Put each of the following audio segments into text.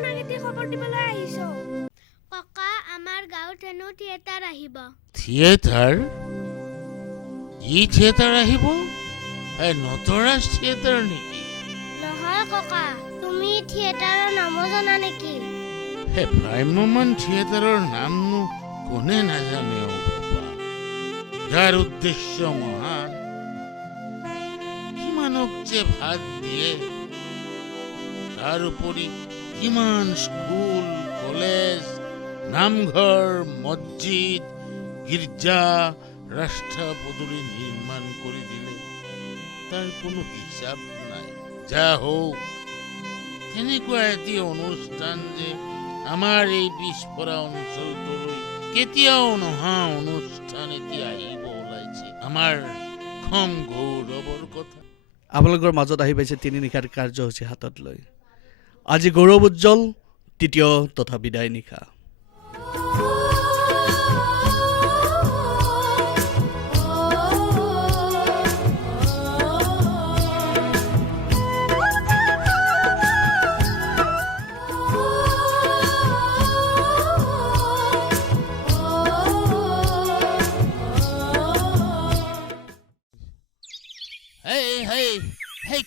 আপোনাক এতিয়া খবৰ দিবলৈ আহিছো। ককা, আমাৰ গাঁৱত হেনো থিয়েটাৰ আহিব। থিয়েটাৰ? কি থিয়েটাৰ আহিব? নটৰাজ থিয়েটাৰ নেকি? নহয় ককা, তুমি থিয়েটাৰৰ নামো জানা নেকি? ভ্ৰাম্যমান থিয়েটাৰৰ নামনো কোনে নাজানে? যাৰ উদ্দেশ্য মহান, কিমানক যে ভাত দিয়ে, তাৰ উপৰি কিমান স্কুল, কলেজ, নামঘৰ, মছজিদ, গীৰ্জা, ৰাস্তা পদূলি নিৰ্মাণ কৰি দিলে তাৰ কোনো হিচাপ নাই। যা হওক, তেনেকুৱা এটি অনুষ্ঠান যে আমাৰ এই পিছপৰা অঞ্চলটোলৈ কেতিয়াও নহা অনুষ্ঠান এতিয়া আহিব ওলাইছে, আমাৰ কম গৌৰৱৰ কথা। আপোনালোকৰ মাজত আহি পাইছে তিনি নিশাৰ কাৰ্যসূচী হাতত লৈ। আজি গৌৰৱ উজ্জ্বল তৃতীয় তথা বিদায় নিশা।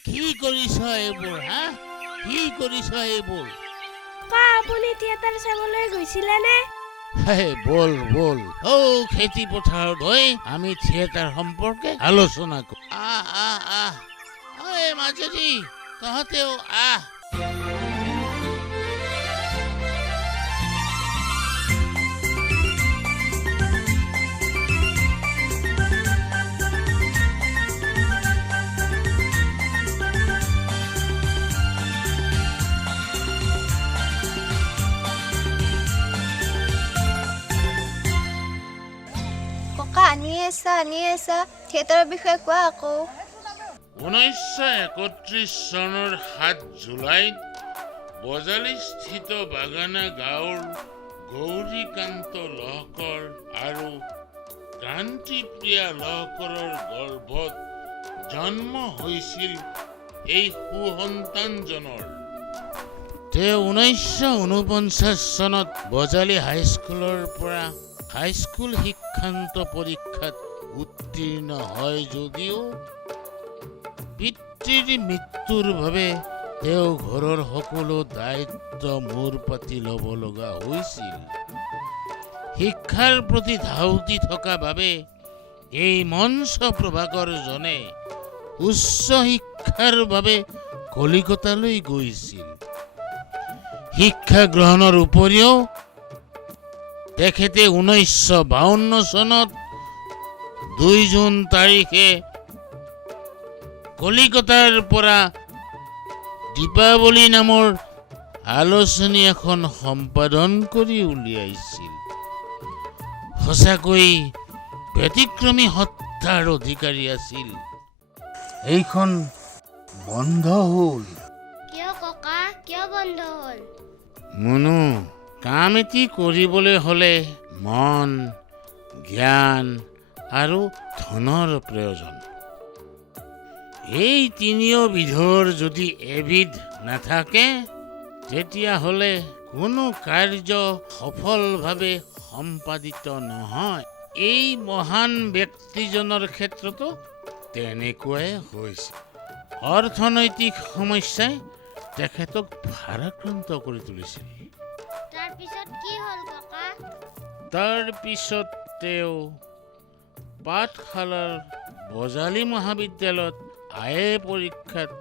কি কৰিছ এইবোৰ? কি কৰিছ এইবোৰ? আপুনি থিয়েটাৰ চাবলৈ গৈছিলে নে? বল বল, খেতি পথাৰত গৈ আমি থিয়েটাৰ সম্পৰ্কে আলোচনা কৰো। মাজুলী, তহঁতেও আহ। আনি আছা থিয়েটাৰৰ বিষয়ে কোৱা আকৌ। 1931 চনৰ 7 জুলাইত বজালীস্থিত বাগানা গাঁৱৰ গৌৰীকান্ত লহকৰ আৰু ক্ৰান্তিপ্ৰিয়া লহকৰৰ গৰ্ভত জন্ম হৈছিল এই সুসন্তানজনৰ। তেওঁ 1949 চনত বজালী হাইস্কুলৰ পৰা হাইস্কুল শিক্ষান্ত পৰীক্ষাত উত্তীৰ্ণ হয় যদিও পিতৃৰ মৃত্যুৰ বাবে তেওঁ ঘৰৰ সকলো দায়িত্ব মূৰ পাতি ল'ব লগা হৈছিল। শিক্ষাৰ প্ৰতি ধাউতি থকা বাবে এই মঞ্চ প্ৰভাকৰজনে উচ্চ শিক্ষাৰ বাবে কলিকতালৈ গৈছিল। শিক্ষা গ্ৰহণৰ উপৰিও তেখেতে 1952 চনত 2 জুন তাৰিখে কলিকতাৰ পৰা দীপাৱলী নামৰ আলোচনী এখন সম্পাদন কৰি উলিয়াইছিল। সঁচাকৈ ব্যতিক্ৰমী সত্তাৰ অধিকাৰী আছিল। এইখন বন্ধ হ'ল। কিয় ককা, কিয় বন্ধ হ'ল? মুনু, কাম এটি কৰিবলৈ হ'লে মন, জ্ঞান আৰু ধনৰ প্ৰয়োজন। এই তিনিওবিধৰ যদি এবিধ নাথাকে তেতিয়াহ'লে কোনো কাৰ্য সফলভাৱে সম্পাদিত নহয়। এই মহান ব্যক্তিজনৰ ক্ষেত্ৰতো তেনেকুৱাই হৈছে। অৰ্থনৈতিক সমস্যাই তেখেতক ভাৰাক্ৰান্ত কৰি তুলিছিল। তাৰপিছত কি হ'ল ককা? তাৰপিছত তেওঁ পাঠশালাৰ বজালী মহাবিদ্যালয়ত আই.এ. পৰীক্ষাত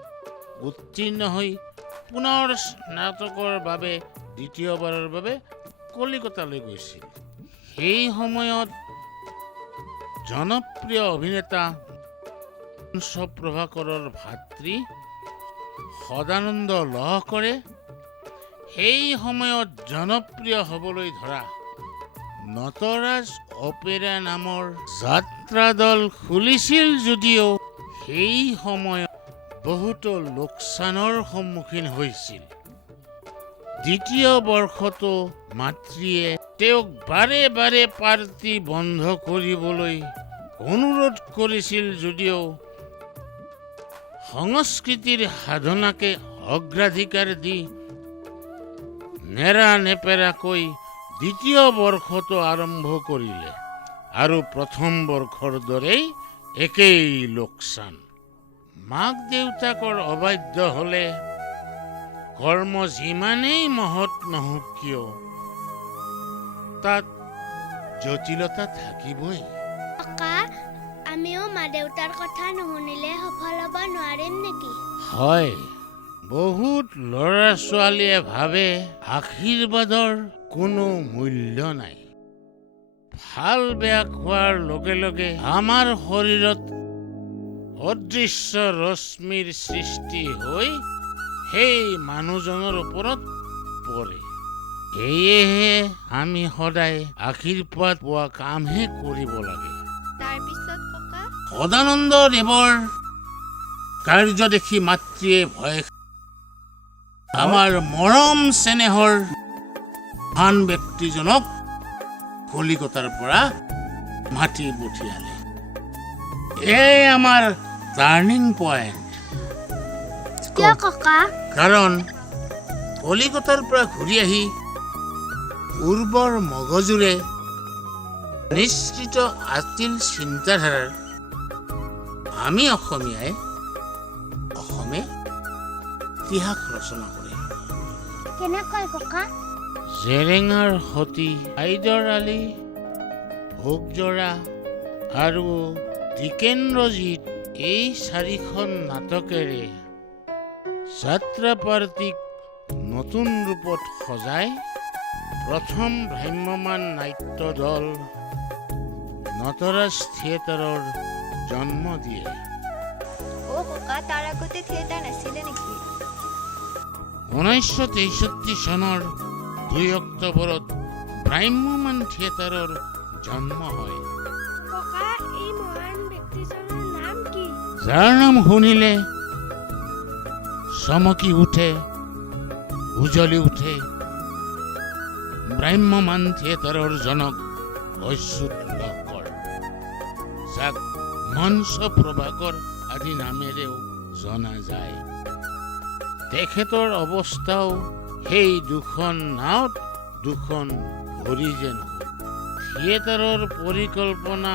উত্তীৰ্ণ হৈ পুনৰ স্নাতকৰ বাবে দ্বিতীয়বাৰৰ বাবে কলিকতালৈ গৈছিল। সেই সময়ত জনপ্ৰিয় অভিনেতা প্ৰভাকৰৰ ভাতৃ সদানন্দ লহকৰে সেই সময়ত জনপ্ৰিয় হ'বলৈ ধৰা নটৰাজ অপেৰা নামৰ যাত্ৰা দল খুলিছিল যদিও সেই সময়ত বহুতো লোকচানৰ সন্মুখীন হৈছিল। দ্বিতীয় বৰ্ষতো মাতৃয়ে তেওঁক বাৰে বাৰে পাৰ্টি বন্ধ কৰিবলৈ অনুৰোধ কৰিছিল যদিও সংস্কৃতিৰ সাধনাকে অগ্ৰাধিকাৰ দি নেৰা নেপেৰাকৈ দ্বিতীয় বৰ্ষটো আৰম্ভ কৰিলে আৰু প্ৰথম বৰ্ষৰ দৰেই একেই লোকচান। মাক দেউতাকৰ অবাধ্য হলে কৰ্ম যিমানেই মহৎ নহওক কিয় তাত জটিলতা থাকিবই। ককা, আমিও মা দেউতাৰ কথা নুশুনিলে সফল হ'ব নোৱাৰিম নেকি? হয়, বহুত ল'ৰা ছোৱালীয়ে ভাবে আশীৰ্বাদৰ কোনো মূল্য নাই। ভাল বেয়া খোৱাৰ লগে লগে আমাৰ শৰীৰত অদৃশ্য ৰশ্মিৰ সৃষ্টি হৈ সেই মানুহজনৰ ওপৰত পৰে। সেয়েহে আমি সদায় আশীৰ্বাদ পোৱা কামহে কৰিব লাগে। তাৰপিছত ককা? সদানন্দ দেৱৰ কাৰ্য দেখি মাতৃয়ে ভয় আমাৰ মৰম চেনেহৰ আন ব্যক্তিজনক কলিকতাৰ পৰা মাতি পঠিয়ালে। এই আমাৰ টাৰ্ণিং পইণ্ট। কিয় ককা? কাৰণ কলিকতাৰ পৰা ঘূৰি আহি পূৰ্বৰ মগজুৰে নিশ্চিত আছিল চিন্তাধাৰাৰ আমি অসমীয়াই অসমে ইতিহাস ৰচনা কৰিম। কেনেকৈ ককা? জেৰেঙাৰ সতী, হাইদৰ আলী, ভোগজৰা আৰু টিকেন্দ্ৰজিৎ এই 4খন নাটকেৰে যাত্ৰাপাৰ্টিক নতুন ৰূপত সজাই প্ৰথম ভ্ৰাম্যমান নাট্য দল নটৰাজ থিয়েটাৰৰ জন্ম দিয়ে। অ' ককা, তাৰ আগতে থিয়েটাৰ নাছিলে নেকি? 1963 চনৰ 2 অক্টোবৰত ভ্ৰাম্যমান থিয়েটাৰৰ জন্ম হয়। ককা, এই মহান ব্যক্তিজনৰ নাম কি? যাৰ নাম শুনিলে চমকি উঠে, উজলি উঠে ভ্ৰাম্যমান থিয়েটাৰৰ জনক অচ্যুত লহকৰ, যাক মঞ্চ প্ৰভাকৰ আদি নামেৰেও জনা যায়। তেখেতৰ অৱস্থাও সেই দুখন নাওত দুখন ভৰি যেন। থিয়েটাৰৰ পৰিকল্পনা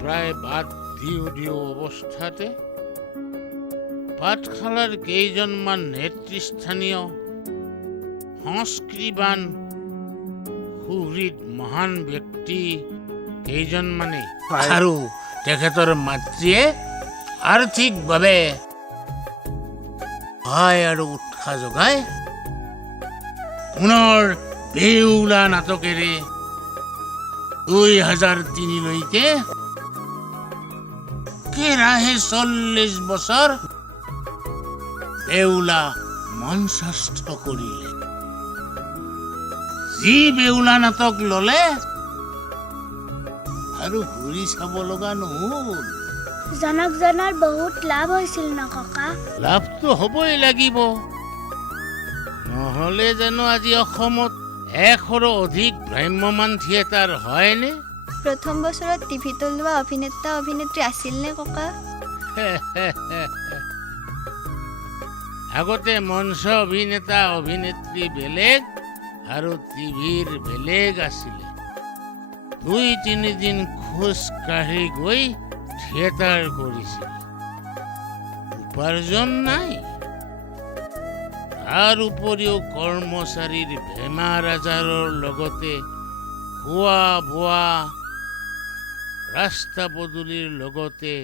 প্ৰায় বাদ দিও অৱস্থাতে পাঠশালাৰ কেইজনমান নেতৃস্থানীয় সংস্কৃতিবান সুহৃদ মহান ব্যক্তি কেইজনমানে আৰু তেখেতৰ মাতৃয়ে আৰ্থিকভাৱে সহায় আৰু উৎসাহ যোগাই পুনৰ বেউলা নাটকেৰে 2003লৈকে কেৰাহে 40 বছৰ বেউলা মঞ্চস্থ কৰিলে। যি বেউলা নাটক ললে আৰু ঘূৰি চাব লগা নহল। জনকজনৰ বহুত লাভ হৈছিল ন ককা? লাভটো হ'বই লাগিব, নহলে জানো আজি অসমত 100ৰো অধিক ভ্ৰাম্যমান থিয়েটাৰ হয়নে? প্ৰথম বছৰত টিভিত ওলোৱা অভিনেতা অভিনেত্ৰী আছিল নে ককা? আগতে মঞ্চ অভিনেতা অভিনেত্ৰী বেলেগ আৰু টিভিৰ বেলেগ আছিলে। 2-3 দিন খোজ কাঢ়ি গৈ থিয়েটাৰ কৰিছিল। উপাৰ্জন নাই, তাৰ উপৰিও কৰ্মচাৰীৰ বেমাৰ আজাৰৰ লগতে খোৱা বোৱা, ৰাস্তা পদূলিৰ লগতে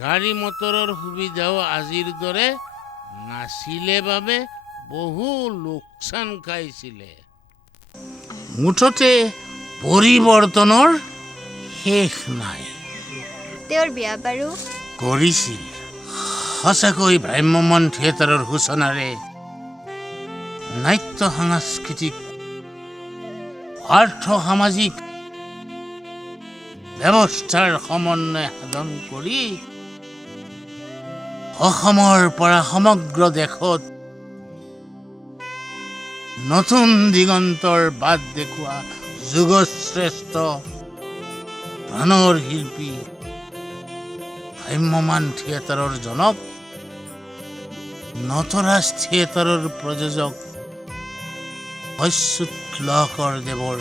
গাড়ী মটৰৰ সুবিধাও আজিৰ দৰে নাছিলে বাবে বহু লোকচান খাইছিলে। মুঠতে পৰিৱৰ্তনৰ শেষ নাই। তেওঁৰ বিয়া বাৰু কৰিছিল। সঁচাকৈ ভ্ৰাম্যমান থিয়েটাৰৰ সূচনাৰে নাট্য সাংস্কৃতিক আৰ্থ সামাজিক ব্যৱস্থাৰ সমন্বয় সাধন কৰি অসমৰ পৰা সমগ্ৰ দেশত নতুন দিগন্তৰ বাট দেখুওৱা যুগশ্ৰেষ্ঠ প্ৰাণৰ শিল্পী ভ্ৰাম্যমান থিয়েটাৰৰ জনক নটৰাজ থিয়েটাৰৰ প্ৰযোজক অচ্যুত লহকৰদেৱৰ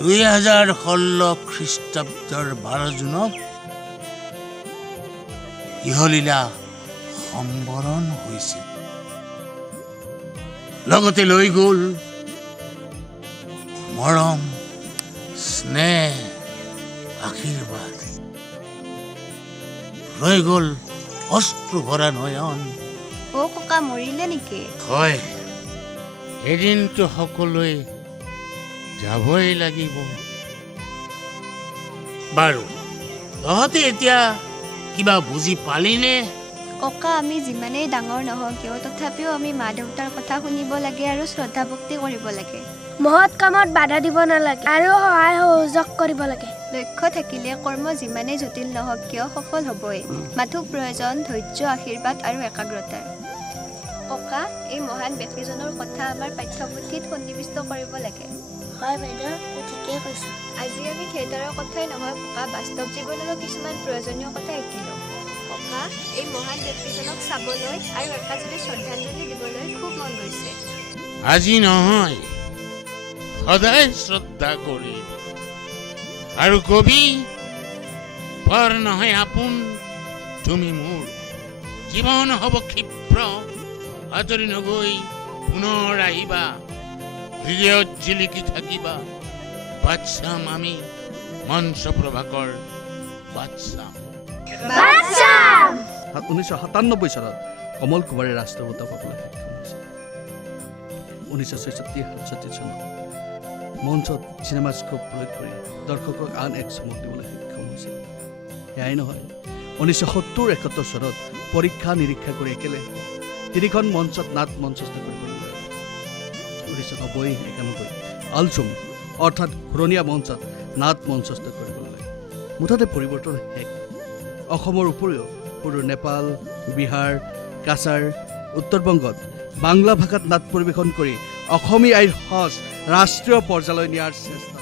2016 খ্ৰীষ্টাব্দৰ 12 জুনত ইহলীলা সম্বৰণ হৈছিল। লগতে লৈ গ'ল মৰম, স্নেহ, আশীৰ্বাদ, লৈ গ'ল অশ্ৰু ভৰা নয়ন। অ' ককা মৰিলে নেকি? হয়, এদিনটো সকলোৱে যাবই লাগিব। বাৰু তহঁতে এতিয়া কিবা বুজি পালিনে? ককা আমি যিমানেই ডাঙৰ নহওঁ কিয় তথাপিও আমি মা দেউতাৰ কথা শুনিব লাগে আৰু শ্ৰদ্ধা ভক্তি কৰিব লাগে। মহৎ কামত বাধা দিব নালাগে আৰু সহায় সহযোগ কৰিব লাগে। লক্ষ্য থাকিলে কৰ্ম যিমানেই জটিল নহওক কিয় সফল হ'বই। মাথো প্ৰয়োজন ধৈৰ্য, আশীৰ্বাদ আৰু একাগ্ৰতাৰ। ককা এই মহান ব্যক্তিজনৰ কথা আমাৰ পাঠ্যপুথিত সন্নিৱিষ্ট কৰিব লাগে। হয় বাইদেউ, ঠিকেই কৈছা। আজি আমি থিয়েটাৰৰ কথাই নহয় ককা, বাস্তৱ জীৱনৰো কিছুমান প্ৰয়োজনীয় কথা শিকিলোঁ। ককা এই মহান ব্যক্তিজনক চাবলৈ আৰু একাজলি শ্ৰদ্ধাঞ্জলি দিবলৈ খুব মন গৈছে। আজি নহয়, সদায় শ্ৰদ্ধা কৰি আৰু কবি পৰ নহয় আপোন, তুমি মোৰ জীৱন হ'ব ক্ষিপ্ৰ, আঁতৰি নগৈ পুনৰ আহিবা, হৃদয়ত জিলিকি থাকিবা। বাচ্চাম আমি মঞ্চ প্ৰভাকৰ বাচ্চাম। 1997 চনত কমল কুমাৰে ৰাষ্ট্ৰীয় বঁটা পাবলৈ সক্ষম হৈছিল। 1966 চনত মঞ্চত চিনেমাস্কোপ প্ৰয়োগ কৰি দৰ্শকক আন এক চমক দিবলৈ সক্ষম হৈছিল। সেয়াই নহয়, 1970-71 চনত পৰীক্ষা নিৰীক্ষা কৰি একেলগে 3খন মঞ্চত নাট মঞ্চস্থ কৰিবলৈ লয়। 1990-91 আলচুম অৰ্থাৎ ঘূৰণীয়া মঞ্চত নাট মঞ্চস্থ কৰিবলৈ লয়। মুঠতে পৰিৱৰ্তন শেষ। অসমৰ উপৰিও সৰু নেপাল, বিহাৰ, কাছাৰ, উত্তৰ বংগত বাংলা ভাষাত নাট পৰিৱেশন কৰি অসমীয়া আইৰ সঁচ ৰাষ্ট্ৰীয় পৰ্যায়লৈ নিয়াৰ চেষ্টা